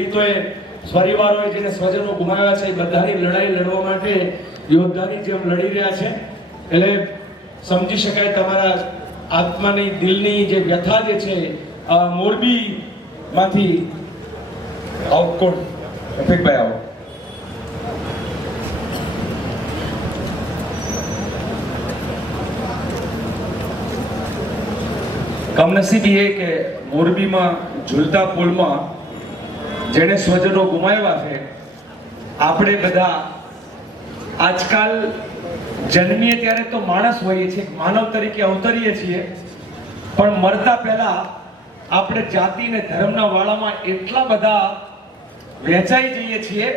પીડિતોએ પરિવારોએ જેને સ્વજનો ગુમાવ્યા છે એ બધાની લડાઈ લડવા માટે યોદ્ધાની જેમ લડી રહ્યા છે. એટલે સમજી શકાય તમારા આત્માની દિલની જે વ્યથા જે છે આ મોરબીમાંથી કોણ રફીકભાઈ આવો. કમનસીબી એ કે મોરબીમાં ઝૂલતા પુલમાં જેણે સ્વજનો ગુમાવ્યા છે, આપણે બધા આજકાલ જન્મીએ ત્યારે તો માણસ હોઈએ છીએ માનવ તરીકે અવતરીએ છીએ, પણ મરતા પહેલા આપણે જાતિ ને ધર્મના વાળામાં એટલા બધા વહેંચાઈ જઈએ છીએ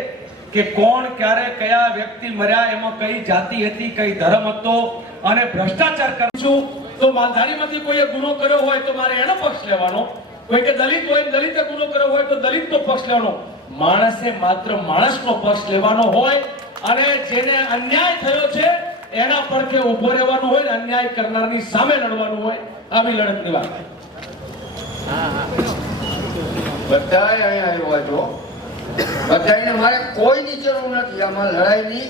કે કોણ ક્યારે કયા વ્યક્તિ મર્યા, એમાં કઈ જાતિ હતી, કઈ ધર્મ હતો અને ભ્રષ્ટાચાર કરું છું, તો માલધારીમાંથી કોઈએ ગુનો કર્યો હોય તો મારે એનો પક્ષ લેવાનો. કોઈ કે દલિત હોય દલિતે ગુનો કર્યો હોય તો દલિતનો પક્ષ લેવાનો. માણસે માત્ર માણસનો પક્ષ લેવાનો હોય અને જેને અન્યાય થયો છે, એના પર જે ઊભો રહેવાનું હોય ને અન્યાય કરનારની સામે લડવાનું હોય, આવી લડતની વાત. બધાય અહીંયા આવ્યા છો બધાયને મારે કોઈની જરૂર નથી, આમાં લડાઈની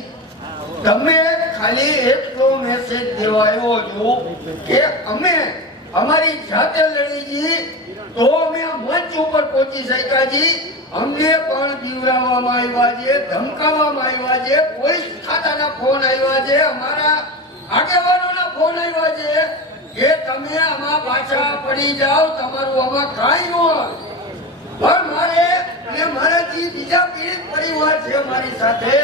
તમે ખાલી એટલો મેસેજ દેવાયો જો કે અમે અમારી જાતે લડી જી તો અમે મંચ ઉપર પહોંચી શક્યા જી અમને પણ દીવડાવવામાં આવ્યા છે, ધમકાવવામાં આવ્યા છે, પોલીસ ખાતાના ફોન આવ્યા છે, અમારા આગેવાનોના ફોન આવ્યા છે કે તમે આમાં પાછા પડી જાઓ, તમારું આમાં કાંઈ ન હોય. પણ મારે અને મારાથી બીજા પીડિત પરિવાર છે મારી સાથે.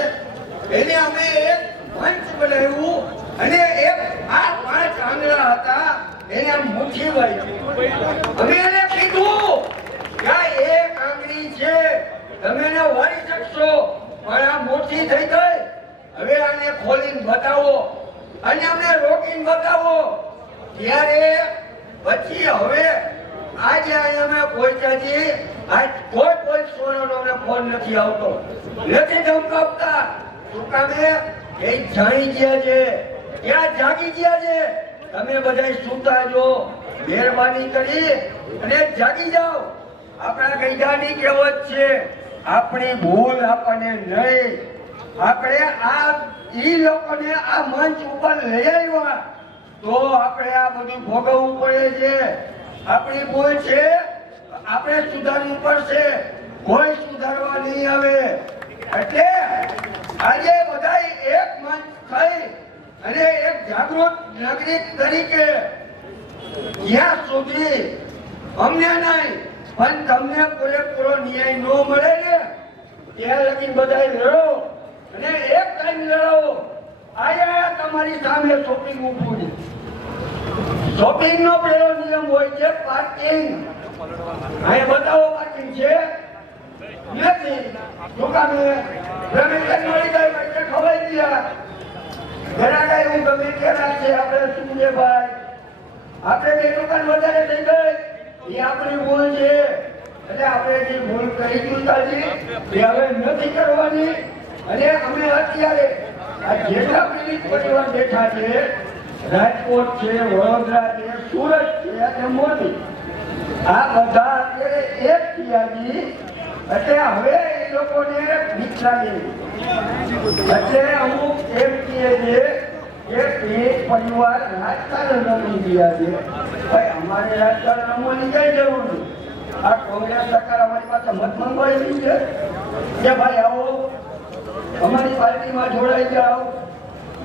એને અમે એક મંચ બનાવ્યું અને એક આ પાંચ આંગળા હતા. એને આમ મુઠ્ઠી વાળી અમે એને કીધું કે એક આંગળી છે. તમે એને વાળી શકશો. પણ આ મોટી થઈ ગઈ. હવે આને ખોલીને બતાવો. અને અમને રોકીને બતાવો. ત્યારે પછી હવે આજે અહીંયા અમે પહોંચ્યા આજ કોઈ કોઈ સોનાનો અમને ફોન નથી આવતો. નથી ધમકાવતા. શું કામે એ જાણી ગયા છે. ક્યાં જાગી ગયા છે? તમે બધા સુતા જો મહેરબાની કરી અને જાગી જાઓ. આપણા ગઈડાની કહેવત છે, આપણી ભૂલ આપણને નહીં. આપણે આ ઈ લોકોને આ મંચ ઉપર લઈ આવ્યા. તો આપણે આ બધું ભોગવવું પડે છે. આપણી ભૂલ છે. આપણે સુધારવું પડશે. કોઈ સુધારવા નહીં આવે. એટલે આજે બધા એક મંચ થઈ. અને એક જાગૃત નાગરિક તરીકે જ્યાં સુધી અમને નહીં, પણ તમને પૂરેપૂરો ન્યાય ન મળે ને, ત્યાં લગી બધા લડો. અને એક ટાઈમ લડાવો. આયા તમારી સામે શોપિંગ ઊભું શોપિંગ નો પહેલો નિયમ હોય છે પાર્કિંગ અહીં બતાવો પાર્કિંગ છે? નથી. શું રમેશ મળી જાય ખબર ગયા કઈ ગમે તેના છે, આપણે શું છે ભાઈ? આપણે બે દુકાન વધારે થઈ ગઈ. એ આપણી ભૂલ છે. એટલે આપણે જે ભૂલ કરી ચૂકાજી એ હવે નથી કરવાની. અને અમે અત્યારે આ જેટલા પીડિત પરિવાર બેઠા છે, રાજકોટ છે, વડોદરા છે, સુરત છે અને મોરબી. આ બધા અત્યારે એક થયાજી એટલે હવે એ લોકોને બીક લાગે એટલે અમુક એમ કહે છે કે પીડિત પરિવાર રાજકારણ રમી ગયા છે. ભાઈ, અમારે રાજકારણ રમવાની કઈ જરૂર નથી આ કોંગ્રેસ સરકાર અમારી પાસે મત મંગવાયેલી છે. કે ભાઈ, આવો, અમારી પાર્ટીમાં જોડાઈ જાઓ.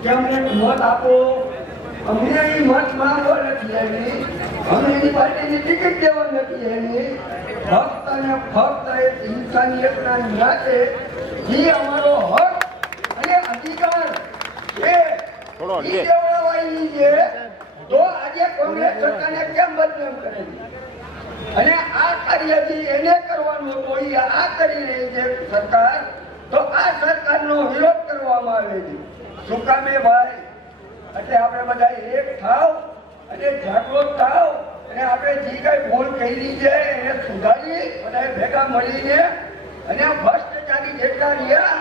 કે અમને મત આપો. અમને એ મત નથી આવી અમને એની પાર્ટીની ટિકિટ દેવા નથી આવી ફક્ત અને ફક્ત એક ઇન્સાનિયતના નાતે એ અમારો હક અને અધિકાર છે. ભાઈ? એટલે આપણે જાગૃત થાવ અને આપણે જે કઈ ભૂલ કરી છે એને સુધારી બધા ભેગા મળીને અને ભ્રષ્ટાચારી જેટલા રહ્યા,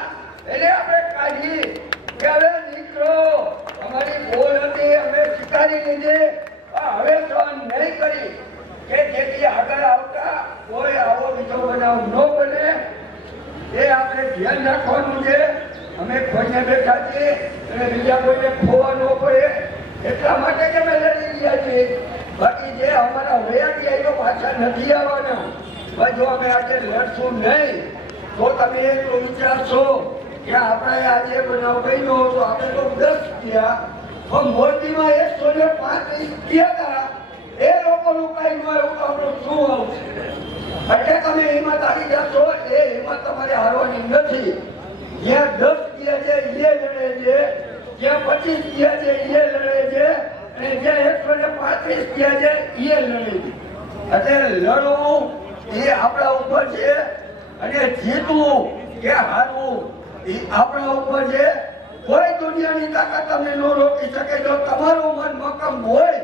એને આપણે કાઢી. કે હવે નીકળો. અમારી ભૂલ હતી, અમે સ્વીકારી લીધી હવે સહન નહીં કરી. કે જેથી આગળ આવતા કોઈ આવો બીજો બનાવ ન બને. એ આપણે ધ્યાન રાખવાનું છે. અમે ખોઈને બેઠા છીએ અને બીજા કોઈને ખોવા ન પડે એટલા માટે જ અમે લડી ગયા છીએ. બાકી જે અમારા વયા ગયા એ પાછા નથી આવવાના. જો અમે આજે લડશું નહીં, તો તમે એટલું વિચારશો. કે આપણે આજે બનાવ બન્યો તો આપણે તો દસ ગયા પણ મોરબીમાં એકસો ને પાંત્રીસ ગયા હતા. એ લોકોનું કઈ ન શું આવશે એટલે તમે હિંમત આવી જશો એ હિંમત તમારે હારવાની નથી. જ્યાં દસ ગયા છે, એ લડે છે. જ્યાં પચીસ ગયા છે, એ લડે છે. અને જ્યાં એકસો ને પાંત્રીસ છે, એ લડે છે. એટલે લડવું એ આપણા ઉપર છે. અને જીતવું કે હારવું એ આપણા ઉપર છે. કોઈ દુનિયાની તાકાત તમને ન રોકી શકે. જો તમારું મન મક્કમ હોય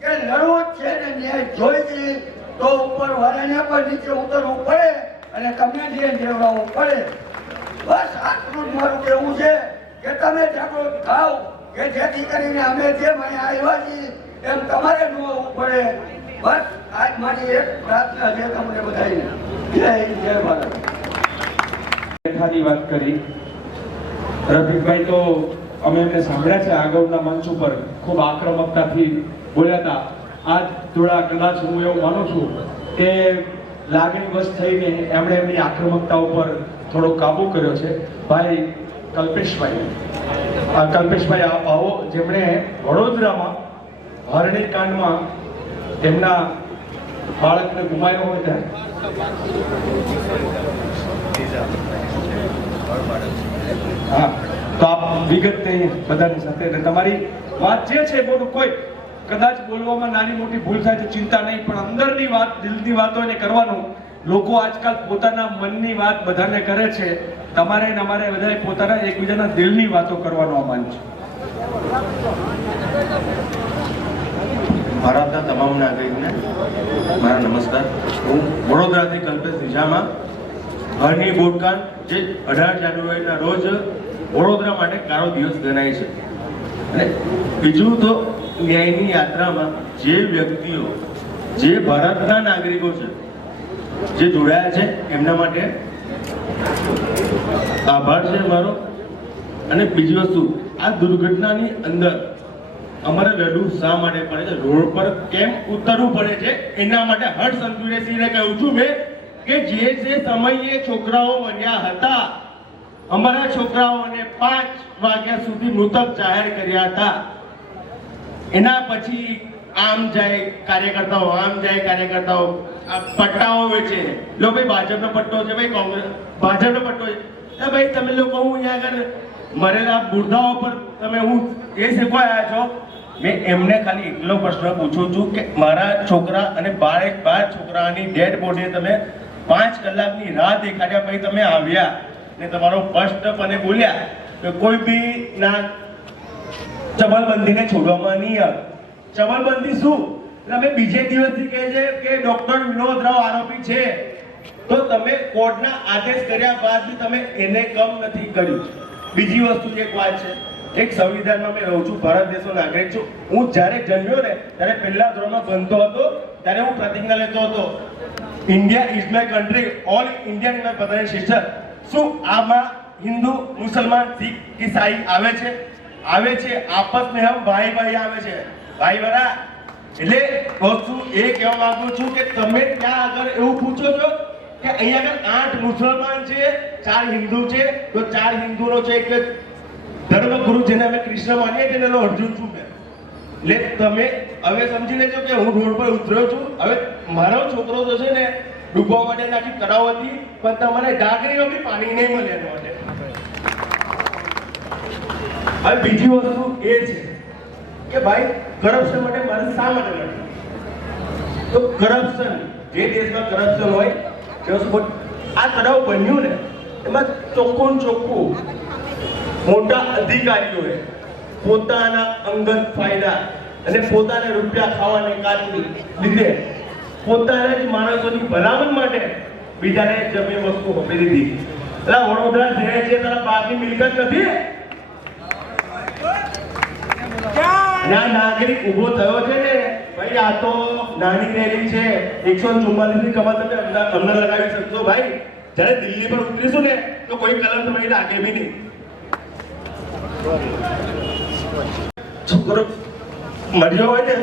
કે લડવો છે ને ન્યાય જોઈ તો ઉપર વાળાને પણ નીચે ઉતરવું પડે અને તમને જે જેવડાવવું પડે. બસ આટલું જ મારું કહેવું છે કે તમે જાગૃત થાવ કે જેથી કરીને અમે જેમ અહીંયા આવ્યા છીએ, એમ તમારે ન આવવું પડે. બસ આજ મારી એક પ્રાર્થના છે તમને બધાને. જય જય ભારત. રેખાની વાત કરી. રફીકભાઈ તો અમે એમને સાંભળ્યા છે આગળના મંચ ઉપર. ખૂબ આક્રમકતાથી બોલ્યા હતા. આજ થોડા કદાચ હું એવું માનું છું કે લાગણી વશ થઈને એમણે એમની આક્રમકતા ઉપર થોડો કાબુ કર્યો છે. ભાઈ, કલ્પેશભાઈ. કલ્પેશભાઈ આવો જેમણે વડોદરામાં હરણી કાંડમાં તેમના બાળકને ગુમાયો હોય ત્યારે હા તો આપ વિગત બધાની સાથે. અને તમારી વાત જે છે બોલું કોઈ. કદાચ બોલવામાં નાની મોટી ભૂલ થાય તો ચિંતા નહીં પણ અંદરની વાત દિલની વાતો એને કરવાનું. લોકો આજકાલ પોતાના મનની વાત બધાને કરે છે. તમારે ને અમારે બધાએ પોતાના એકબીજાના દિલની વાતો કરવાનો અમાન છે. ભારતના તમામ નાગરિકને મારા નમસ્કાર. હું વડોદરાથી કલ્પેશ નિઝામા હરની બોટકાંડ જે અઢાર જાન્યુઆરીના રોજ વડોદરા માટે કાળો દિવસ ગણાય છે. બીજું તો ન્યાયની યાત્રામાં જે વ્યક્તિઓ, જે ભારતના નાગરિકો છે, જે જોડાયા છે, એમના માટે આભાર છે મારો. અને બીજી વસ્તુ, આ દુર્ઘટનાની અંદર અમારે લડવું શા માટે પડે છે? રોડ પર કેમ ઉતરવું પડે છે? એના માટે હર્ષ સંતુરેસિંહને કહું છું, મેં કે જે જે સમયે છોકરાઓ મર્યા હતા, અમારા છોકરાઓને પાંચ વાગ્યા સુધી મૃતક જાહેર કર્યા હતા. એના પછી આમ જાય કાર્યકર્તાઓ, આમ જાય કાર્યકર્તાઓ પટ્ટાઓ વેચે. લો ભાઈ, ભાજપનો પટ્ટો છે ભાઈ કોંગ્રેસ ભાજપનો પટ્ટો છે. ભાઈ, તમે લોકો હું અહીંયા આગળ મરેલા બુર્દાઓ પર તમે હું એ શીખવાયા છો? મેં એમને ખાલી એકલો પ્રશ્ન પૂછું છું કે મારા છોકરા અને બાર બાર છોકરાની ડેડ બોડી તમે પાંચ કલાકની રાહ દેખાડ્યા પછી તમે આવ્યા ને તમારો સ્પષ્ટપણે બોલ્યા કે કોઈ બી ના ચબલબંધીને છોડવામાં નહીં આવે. ચબલબંધી શું? તમે બીજે દિવસથી કહે છે કે ડોક્ટર વિનોદ રાવ આરોપી છે. તો તમે કોર્ટના આદેશ કર્યા બાદ તમે એને કમ નથી કર્યું. બીજી વસ્તુ એક વાત છે. એક સંવિધાનમાં મેં રહું છું, ભારત દેશનો નાગરિક છું. હું જ્યારે જન્મ્યો ને, ત્યારે પહેલા ધોરણમાં ભણતો હતો, ત્યારે હું પ્રતિજ્ઞા લેતો હતો. India is my country all Indian my brother and sister શું આમાં હિન્દુ, મુસલમાન, શીખ, ઈસાઈ આવે છે? આવે છે. આપસ મેં હમ ભાઈ ભાઈ આવે છે. ભાઈ બરા, એટલે વસ્તુ એ કહેવા માંગુ છું કે તમે ત્યાં આગળ એવું પૂછો છો કે અહીંયા આગળ આઠ મુસલમાન છે, ચાર હિન્દુ છે, તો ચાર હિન્દુનો છે એક ધર્મગુરુ જેને અમે કૃષ્ણ માનીએ છીએ એનો અર્જુન છું? મેં એટલે તમે હવે સમજી લેજો કે હું રોડ પર ઉતર્યો છું. હવે મારો છોકરો તો છે ને ડૂબવા માટે નાખી તળાવ હતી, પણ તમારે ડાકરીનો બી પાણી નહીં મળે એના માટે. હવે બીજી વસ્તુ એ છે કે ભાઈ કરપ્શન માટે મારે શા માટે લડવું? તો કરપ્શન જે દેશમાં કરપ્શન હોય આ તળાવ બન્યું ને, એમાં ચોખ્ખું ચોખ્ખું મોટા અધિકારીઓએ પોતાના અંગત ફાયદા અને પોતાના રૂપિયા ખાવાને કારણે લીધે પોતાના જ માણસોની ભલામણ માટે બીજાને જમીન વસ્તુ આપી દીધી. એટલે વડોદરા શહેર છે, તારા બાપની મિલકત નથી? અને નાગરિક ઊભો થયો છે ને? ભાઈ, આ તો નાની રેલી છે. એકસો ચુમ્માલીસની કમર તમે અંદર લગાવી શકશો ભાઈ? જ્યારે દિલ્હી પર ઉતરીશું ને, તો કોઈ કલમ તમે લાગે બી નહીં. છોકરો મર્યો હોય ને?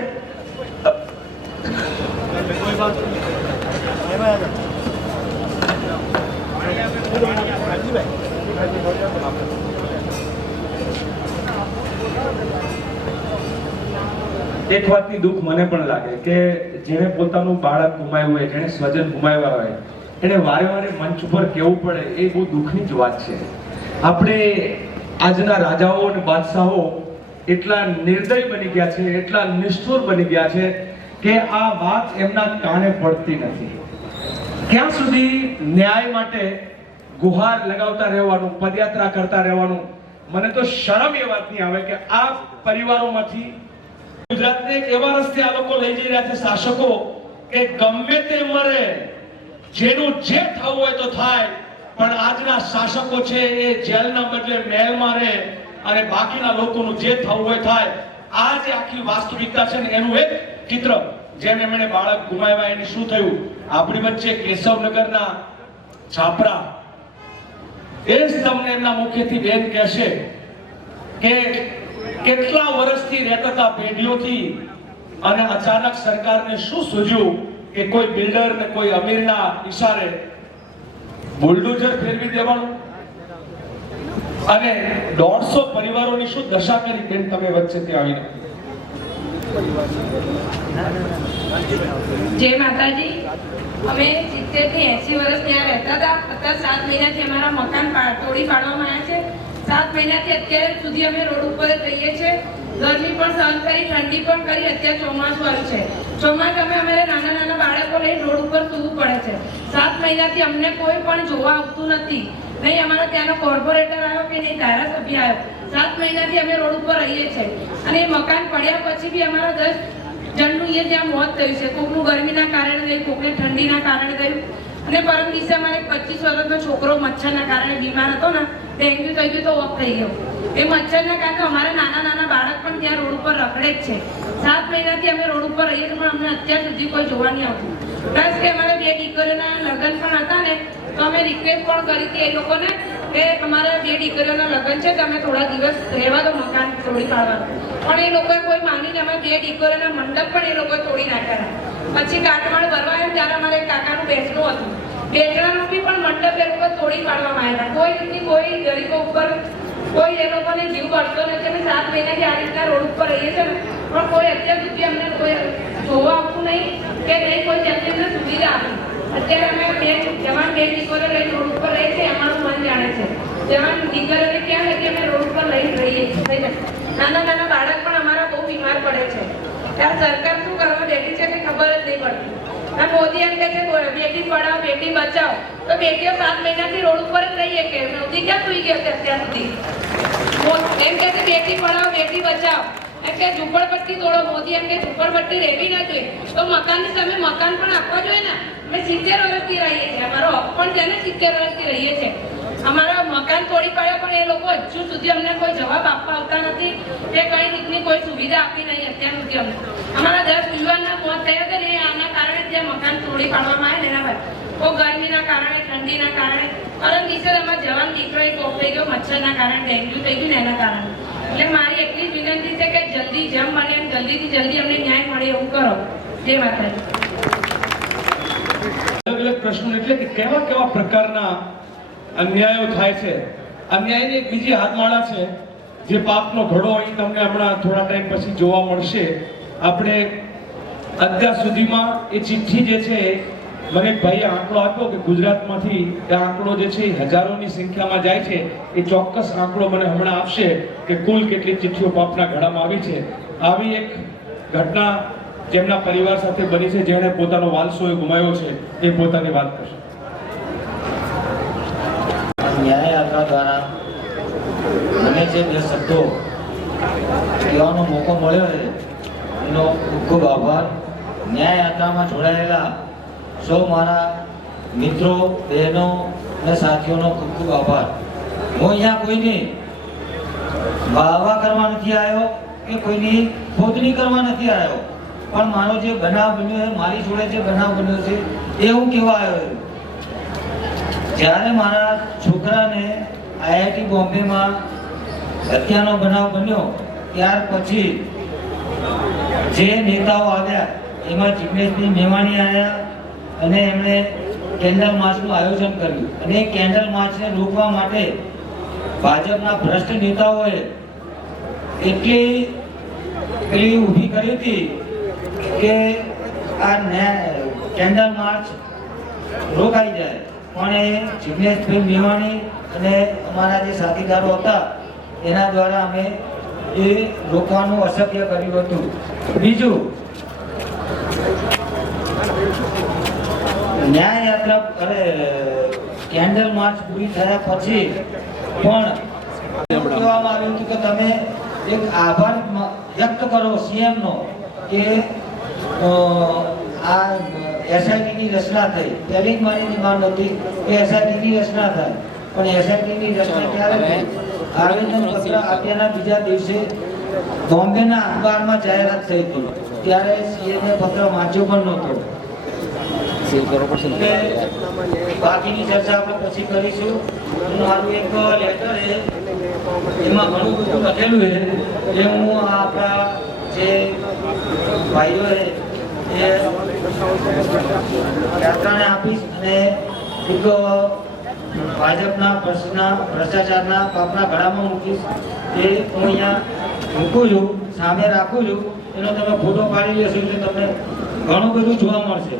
એક વાતની દુઃખ મને પણ લાગે કે જેણે પોતાનું બાળક ગુમાવ્યું હોય, જેણે સ્વજન ગુમાવ્યા હોય, એને વારે વારે મંચ ઉપર કહેવું પડે એ બહુ દુઃખની જ વાત છે. આપણે આજના રાજાઓ અને બાદશાહો એટલા નિર્દય બની ગયા છે, એટલા નિષ્ઠુર બની ગયા છે કે આ વાત એમના કાને પડતી નથી. ક્યાં સુધી ન્યાય માટે ગુહાર લગાવતા રહેવાનું, પદયાત્રા કરતા રહેવાનું, મને તો શરમ એ વાતની આવે કે આ પરિવારોમાંથી ગુજરાતને એવા રસ્તે આ લોકો લઈ જઈ રહ્યા છે શાસકો કે ગમે તે મરે, જેનું જે થવું હોય તો થાય, પણ આજના શાસકો છે એ જેલના બદલે મહેલમાં રહે અને બાકીના લોકોનું જે થવું હોય થાય. આ જે આખી વાસ્તવિકતા છે ને, એનું એક ચિત્ર જેમ એમણે બાળક ગુમાવ્યા, એની શું થયું? આપણી વચ્ચે કેશવનગરના છાપરા. એ જ તમને એમના મુખ્યથી બેન કહેશે કે કેટલા વર્ષથી રહેતા હતા પેઢીઓથી અને અચાનક સરકારને શું સૂજ્યું કે કોઈ બિલ્ડર ને કોઈ અમીરના ઈશારે બુલડોઝર ફેરવી દેવાનું? અને દોઢસો પરિવારોની શું દશા કરી બેન તમે વચ્ચેથી આવીને? જય માતાજી. અમે સિત્તેરથી એસી વર્ષ ત્યાં રહેતા હતા. અત્યારે સાત મહિનાથી અમારા મકાન તોડી પાડવામાં આવ્યા છે. સાત મહિનાથી અત્યારે સુધી અમે રોડ ઉપર રહીએ છીએ. ગરમી પણ સહન કરી, ઠંડી પણ કરી. અત્યારે ચોમાસું આવ્યું છે. ચોમાસ અમે અમારે નાના નાના બાળકો લઈને રોડ ઉપર સૂવું પડે છે. સાત મહિનાથી અમને કોઈ પણ જોવા આવતું નથી. નહીં, અમારો ત્યાંનો કોર્પોરેટર આવ્યો કે નહીં, ધારાસભ્ય આવ્યો. સાત મહિનાથી અમે રોડ ઉપર રહીએ છીએ. અને એ મકાન પડ્યા પછી બી અમારા દસ જણનું એ જ્યાં મોત થયું છે. કોકનું ગરમીના કારણે થયું, કોકને ઠંડીના કારણે થયું. અને પરમ દિવસે અમારે પચીસ વર્ષનો છોકરો મચ્છરના કારણે બીમાર હતો ને, ડેન્ગ્યુ થઈ ગયું તો ઓફ થઈ ગયો. એ મચ્છરના કારણે અમારા નાના નાના બાળક પણ ત્યાં રોડ ઉપર રખડે જ છે. સાત મહિનાથી અમે રોડ ઉપર રહીએ છીએ પણ અમને અત્યાર સુધી કોઈ જોવા નહીં આવતું. પ્લસ કે અમારે બે દીકરીઓના લગ્ન પણ હતા ને તો અમે રિક્વેસ્ટ પણ કરી હતી એ લોકોને કે અમારા બે દીકરીઓના લગ્ન છે, તમે થોડા દિવસ રહેવા દો, મકાન તોડી પાડવાનું. પણ એ લોકોએ કોઈ માનીને અમે બે દીકરીઓના મંડપ પણ એ લોકોએ તોડી નાખ્યા પછી કાટમાળ ભરવા આવ્યા ત્યારે અમારે કાકાનું બેસણું હતું. બેસણાનું બી પણ મંડપ એ લોકો તોડી પાડવામાં આવ્યા. કોઈ રીતની કોઈ ગરીબો ઉપર, કોઈ એ લોકોને જીવ બળતો નથી અમે સાત મહિનાથી આ રીતના રોડ ઉપર રહીએ છીએ પણ કોઈ અત્યાર સુધી અમને કોઈ જોવા આવતું નહીં કે નહીં, કોઈ જાતની અમને સુવિધા આપી. અત્યારે અમે બે જવાન બે દીકરો રોડ ઉપર રહીએ છીએ અમારું મન જાણે છે. જવાન દીકરીઓને ક્યાં નથી અમે રોડ ઉપર લઈને રહીએ છીએ. નાના નાના બાળક પણ અમારા બહુ બીમાર પડે છે. ત્યાં સરકાર શું કરવા બેઠી છે કે ખબર જ નહીં પડતી. આ મોદી એમ કહે છે બેટી પઢાઓ, બેટી બચાવો તો બેટીઓ સાત મહિનાથી રોડ ઉપર જ રહીએ કે? મોદી ક્યાં સુઈ ગયો છે અત્યાર સુધી? એમ કહે છે, બેટી પઢાઓ, બેટી બચાવો એમ કે ઝુંપડપટ્ટી તોડો મોદી, એમ કે ઝુંપડપટ્ટી રહેવી ના જોઈએ તો મકાનની સામે મકાન પણ આપવા જોઈએ ને? અમે સિત્તેર વર્ષથી રહીએ છીએ. અમારો હક પણ છે ને સિત્તેર વર્ષથી રહીએ છીએ. અમારા મકાન તોડી પાડ્યો પણ એ લોકો હજુ સુધી અમને કોઈ જવાબ આપવા આવતા નથી કે કઈ રીતની કોઈ સુવિધા આપી નહીં અત્યાર સુધી અમને. અમારા દસ યુવાનના મોત થયા છે ને આના કારણે જે મકાન તોડી પાડવામાં આવે ને એના ભાઈ કોઈ ગરમીના કારણે, ઠંડીના કારણે. પરમ દિવસે અમારા જવાન દીકરો એક ઓફ થઈ ગયો, મચ્છરના કારણે, ડેન્ગ્યુ થઈ ગયું ને એના કારણે. એટલે મારી એટલી વિનંતી છે કે જલ્દી જેમ બને એમ જલ્દીથી જલ્દી અમને ન્યાય મળે એવું કરો. જય માતાજી અલગ અલગ પ્રશ્નો એટલે કે કેવા કેવા પ્રકારના અન્યાયો થાય છે? અન્યાયની એક બીજી હાથમાળા છે, જે પાપનો ઘડો અહીં તમને હમણાં થોડા ટાઈમ પછી જોવા મળશે. આપણે અત્યાર સુધીમાં એ ચિઠ્ઠી જે છે મને ભાઈ ભાઈએ આંકડો આપ્યો કે ગુજરાતમાંથી આંકડો જે છે હજારોની સંખ્યામાં જાય છે. એ ચોક્કસ આંકડો મને હમણાં આપશે કે કુલ કેટલી ચિઠ્ઠીઓ પાપના ઘડામાં આવી છે. આવી એક ઘટના જેમના પરિવાર સાથે બની છે, જેણે પોતાનો વાલસો ગુમાવ્યો છે, એ પોતાની વાત કરશે. દ્વારા મને જે બે શબ્દો કહેવાનો મોકો મળ્યો છે, એનો ખૂબ ખૂબ આભાર. ન્યાય યાત્રામાં જોડાયેલા સૌ મારા મિત્રો, બહેનો અને સાથીઓનો ખૂબ ખૂબ આભાર હું અહીંયા કોઈની વાહવા કરવા નથી આવ્યો કે કોઈની ખોદણી કરવા નથી આવ્યો પણ મારો જે બનાવ બન્યો છે, મારી જોડે જે બનાવ બન્યો છે, એ હું કેવા આવ્યો. જ્યારે મારા છોકરાને આઈઆઈટી બોમ્બેમાં હત્યાનો બનાવ બન્યો, ત્યાર પછી જે નેતાઓ આવ્યા, એમાં જિગ્નેશભાઈ મેવાણી આવ્યા અને એમણે કેન્ડલ માર્ચનું આયોજન કર્યું. અને એ કેન્ડલ માર્ચને રોકવા માટે ભાજપના ભ્રષ્ટ નેતાઓએ એટલી પેલી ઊભી કરી હતી કે આ કેન્ડલ માર્ચ રોકાઈ જાય. પણ એ જિગ્નેશભાઈ મેવાણી અને અમારા જે સાથીદારો હતા, એના દ્વારા અમે એ રોકવાનું અશક્ય કર્યું હતું. બીજું ન્યાય યાત્રા અરે કેન્ડલ માર્ચ પૂરી થયા પછી પણ કહેવામાં આવ્યું હતું કે તમે એક આભાર વ્યક્ત કરો સીએમ નો કે આ એસઆઈટી ની રચના થઈ. પહેલી જ મારી ડિમાન્ડ હતી કે એસઆઈટી ની રચના થાય. પણ એસઆઈટી ની રચના ક્યારે થઈ? પત્ર આપ્યાના બીજા દિવસે બોમ્બેના અખબારમાં જાહેરાત થઈ હતી. ત્યારે સીએમ પત્ર વાંચ્યો પણ નહોતો. એટલે બાકીની ચર્ચા આપણે પછી કરીશું. મારું એક લેટર એમાં ઘણું બધું લખેલું છે. એ હું આપણા જે ભાઈઓ છે, એ યાત્રાને આપીશ અને એક ભાજપના ભ્રષ્ટાચારના પાપના ઘડામાં મૂકીશ. એ હું અહીંયા મૂકું છું, સામે રાખું છું. એનો તમે ફોટો પાડી લેશો એટલે તમને ઘણું બધું જોવા મળશે.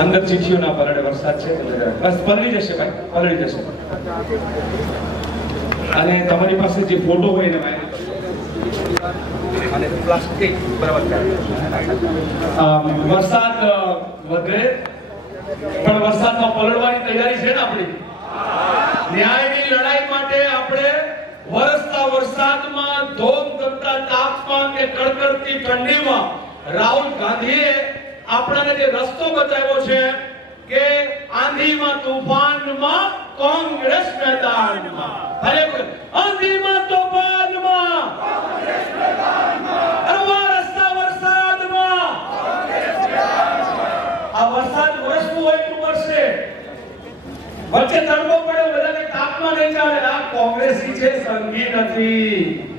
અંદર ચીઠીઓના પલળે વરસાદ છે બસ પલળી જશે ભાઈ પલળી જશે. અને તમારી પાસે જે ફોટો હોય એને વાયરલ અને પ્લાસ્ટિક બરાબર વરસાદ વધે પણ વરસાદમાં પલળવાની તૈયારી છે ને આપણી? ન્યાયની લડાઈ માટે આપણે વરસતા વરસાદમાં ધોમ ધમતા તાપમાં કે કડકડતી ઠંડીમાં રાહુલ ગાંધીએ આપણાને જે રસ્તો બતાવ્યો છે કે આંધીમાં તુફાનમાં કોંગ્રેસ મેદાનમાં. ભલે આંધીમાં તોફાનમાં. અરે વરસતા વરસાદમાં આ વરસાદ વરસવું હોય એટલું વરસે વચ્ચે તડકો પડ્યો બધાને તાપમાં નહીં ચાલે આ કોંગ્રેસી છે સંગી નથી.